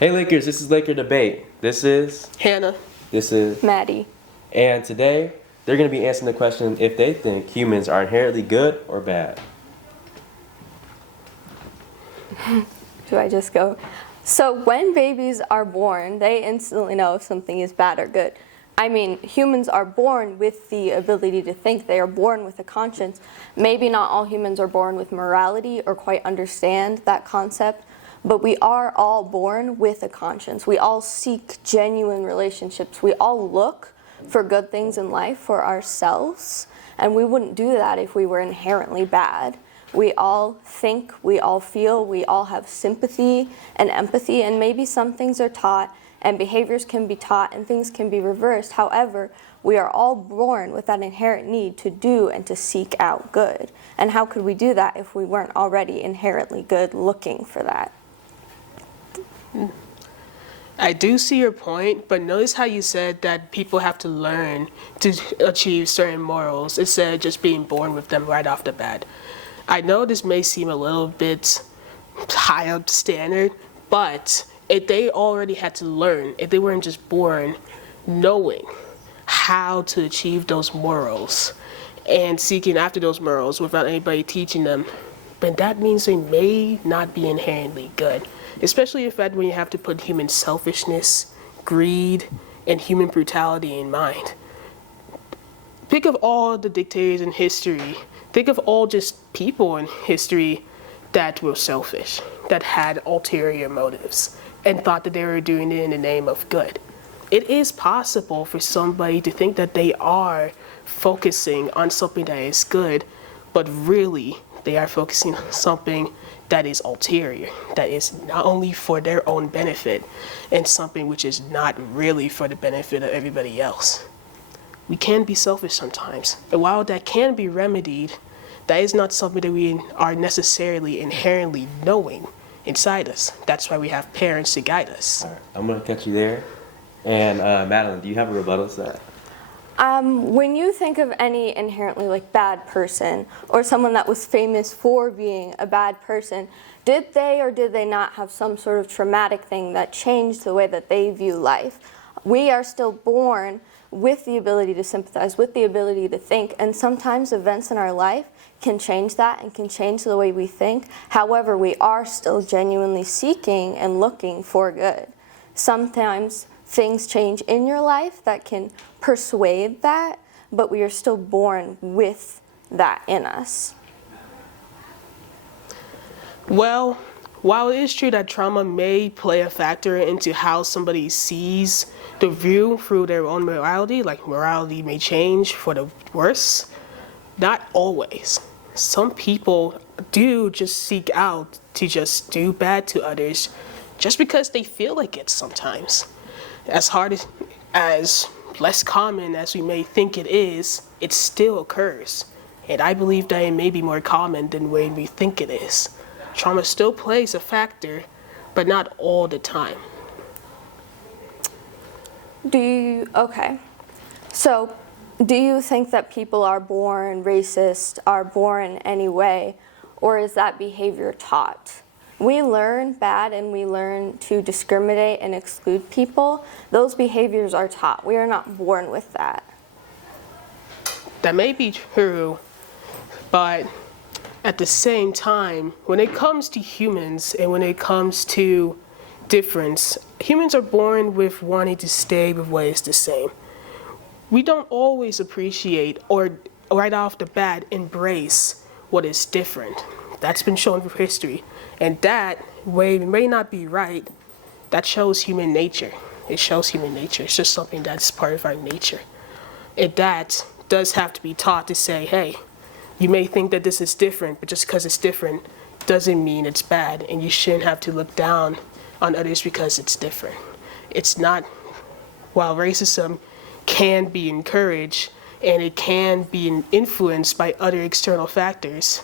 Hey Lakers, this is Laker Debate. This is Hannah. This is Maddie. And today they're going to be answering the question if they think humans are inherently good or bad. Do I just go? So when babies are born, they instantly know if something is bad or good. I mean, humans are born with the ability to think. They are born with a conscience. Maybe not all humans are born with morality or quite understand that concept, but we are all born with a conscience. We all seek genuine relationships. We all look for good things in life for ourselves, and we wouldn't do that if we were inherently bad. We all think, we all feel, we all have sympathy and empathy, and maybe some things are taught and behaviors can be taught and things can be reversed. However, we are all born with that inherent need to do and to seek out good. And how could we do that if we weren't already inherently good looking for that? I do see your point, but notice how you said that people have to learn to achieve certain morals instead of just being born with them right off the bat. I know this may seem a little bit high up standard, but if they already had to learn, if they weren't just born knowing how to achieve those morals and seeking after those morals without anybody teaching them, then that means they may not be inherently good. Especially in fact when you have to put human selfishness, greed, and human brutality in mind. Think of all the dictators in history. Think of all just people in history that were selfish, that had ulterior motives, and thought that they were doing it in the name of good. It is possible for somebody to think that they are focusing on something that is good, but really they are focusing on something that is ulterior, that is not only for their own benefit, and something which is not really for the benefit of everybody else. We can be selfish sometimes, and while that can be remedied, that is not something that we are necessarily inherently knowing inside us. That's why we have parents to guide us. All right, I'm going to catch you there. And Madeline, do you have a rebuttal to that? When you think of any inherently bad person or someone that was famous for being a bad person, did they or did they not have some sort of traumatic thing that changed the way that they view life? We are still born with the ability to sympathize, with the ability to think, and sometimes events in our life can change that and can change the way we think. However, we are still genuinely seeking and looking for good. Sometimes things change in your life that can persuade that, but we are still born with that in us. Well, while it is true that trauma may play a factor into how somebody sees the view through their own morality, like morality may change for the worse, not always. Some people do just seek out to just do bad to others just because they feel like it sometimes. As hard as less common as we may think it is, it still occurs. And I believe that it may be more common than when we think it is. Trauma still plays a factor, but not all the time. So do you think that people are born racist, are born anyway, or is that behavior taught? We learn bad and we learn to discriminate and exclude people. Those behaviors are taught. We are not born with that. That may be true, but at the same time, when it comes to humans and when it comes to difference, humans are born with wanting to stay with what is the same. We don't always appreciate or right off the bat embrace what is different. That's been shown through history. And that way may not be right. That shows human nature. It shows human nature. It's just something that's part of our nature. And that does have to be taught to say, hey, you may think that this is different, but just because it's different doesn't mean it's bad. And you shouldn't have to look down on others because it's different. It's not, while racism can be encouraged and it can be influenced by other external factors,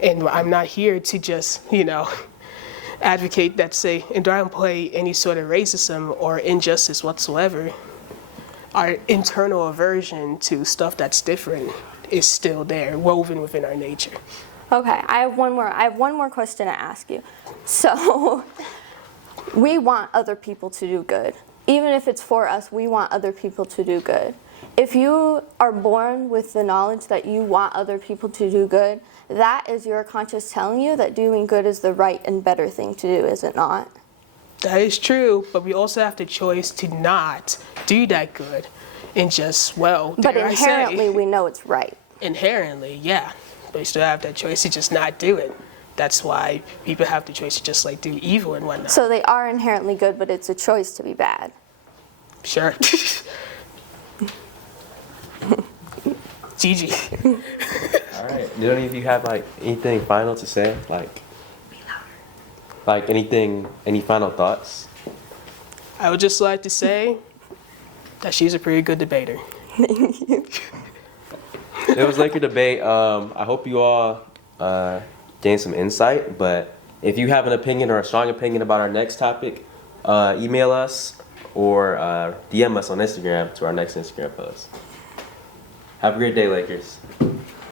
and I'm not here to just, advocate that say, and downplay any sort of racism or injustice whatsoever. Our internal aversion to stuff that's different is still there, woven within our nature. Okay, I have one more question to ask you. So, we want other people to do good. Even if it's for us, we want other people to do good. If you are born with the knowledge that you want other people to do good, that is your conscience telling you that doing good is the right and better thing to do, is it not? That is true, but we also have the choice to not do that good and just, well, But dare I say, inherently, we know it's right. inherently, yeah. But you still have that choice to just not do it. That's why people have the choice to just like do evil and whatnot. So they are inherently good, but it's a choice to be bad. Sure. GG. All right. Do any of you have like anything final to say? Like anything? Any final thoughts? I would just like to say that she's a pretty good debater. It was like a debate. I hope you all gained some insight. But if you have an opinion or a strong opinion about our next topic, email us or DM us on Instagram to our next Instagram post. Have a great day, Lakers.